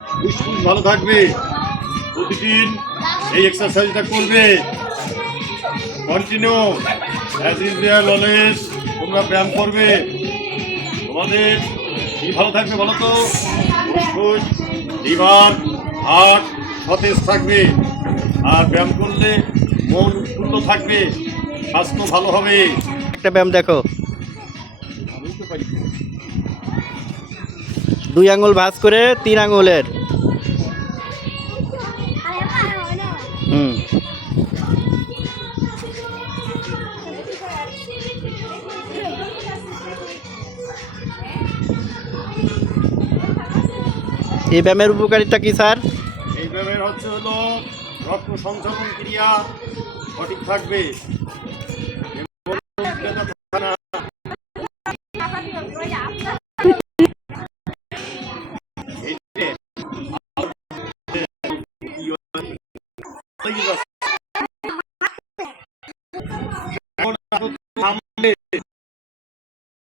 ফুসফুস ভালো থাকবে। প্রতিদিন এই এক্সারসাইজটা করবে কন্টিনিউ, অ্যাজ ইউজুয়াল অলওয়েজ তোমরা ব্যায়াম করবে। তোমাদের কি ভালো থাকবে বলো তো? ফুসফুস, লিভার, হার্ট সতেজ থাকবে। আর ব্যায়াম করলে মন উৎফুল্ল থাকবে, স্বাস্থ্য ভালো হবে। একটা ব্যায়াম দেখো, আমি তো পারি। 2 আঙুল ভাঁজ করে 3 আঙুলের। হুম। এই ব্যায়ামের উপকারিতা কি স্যার? এই ব্যায়ামের হলো রক্ত সঞ্চালন ক্রিয়া সঠিক থাকবে।